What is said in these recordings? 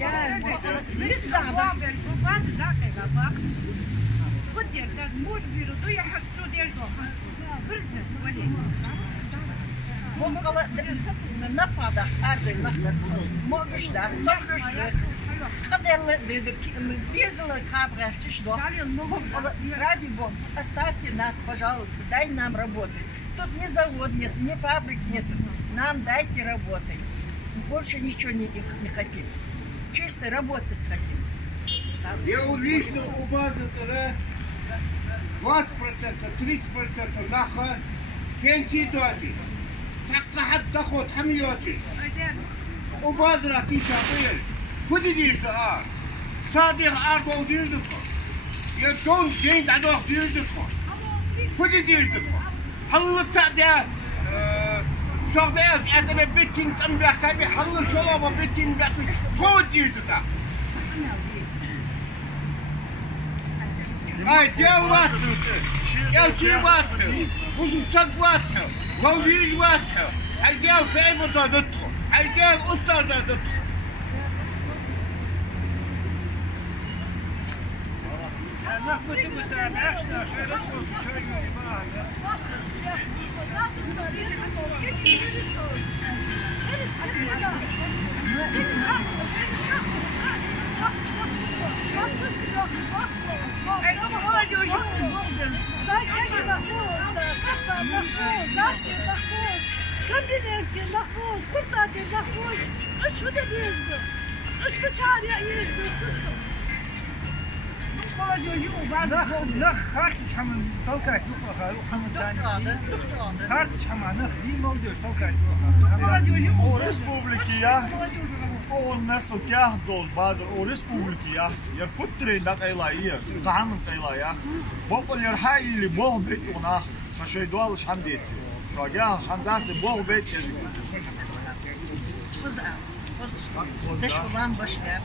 Yani Müslümanlar. Bu bazı dakika bak. Kudret da muş bir du ya haktu der do. Kırmızı böyle. Мокала напада арды нахлар могушда загушда кадерлы безлы кабгаштиш до ради бога оставьте нас пожалуйста, дай нам работать. Тут ни завод нет, ни фабрик нет, нам дайте работать. Больше ничего не хотим, чисто работать хотим. Я лично у базы 20%, 30% нахуй пенсии дати. حق حد خود حمیاتی او باز را تیشا بیر خودی دیرده صادق ارگل دیرده کن یا دون جین دادوخ دیرده کن خودی دیرده کن حلت سعده شاقده از ادنه بیتین تم بخیبی حلت شلابا بیتین بخیبی خود دیرده تا ای دیل واتو دیل چی واتو بوزو چک واتو موجود واتو هيديال بيبو دا دتخو هيديال أستاذ دا دتخو نخبط متابعشنا شرطكم شوي Кабинетки нахуй, куртаки нахуй, ايش بده بيجبر؟ ايش بتشعر يجبر سيستم؟ والله جوجو بعد نخ خارتش حمل توكاك نقرأ وحمل ثاني خارتش حمل نخ دي موجود توكاك والله جوجو O Respublike jacht, o nesel kjacht dos bazer, o Respublike jacht, jer futteren dat ela hier, tamen ela jacht. Bopel jer haili bol bit ona, maar je doel is hamdit. Zo ja, hamdat ze bol bit is. Zes ulan başka.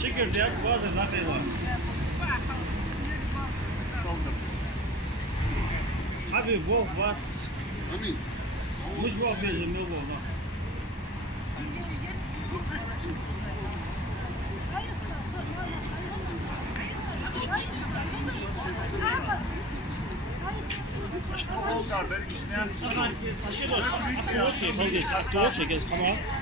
Şeker diye bazen nakela. Abi bol wat. Amin. Mش bol bezem no bol. Olga, ben ik snel. Als je dat, als je dat, als je dat, als je dat,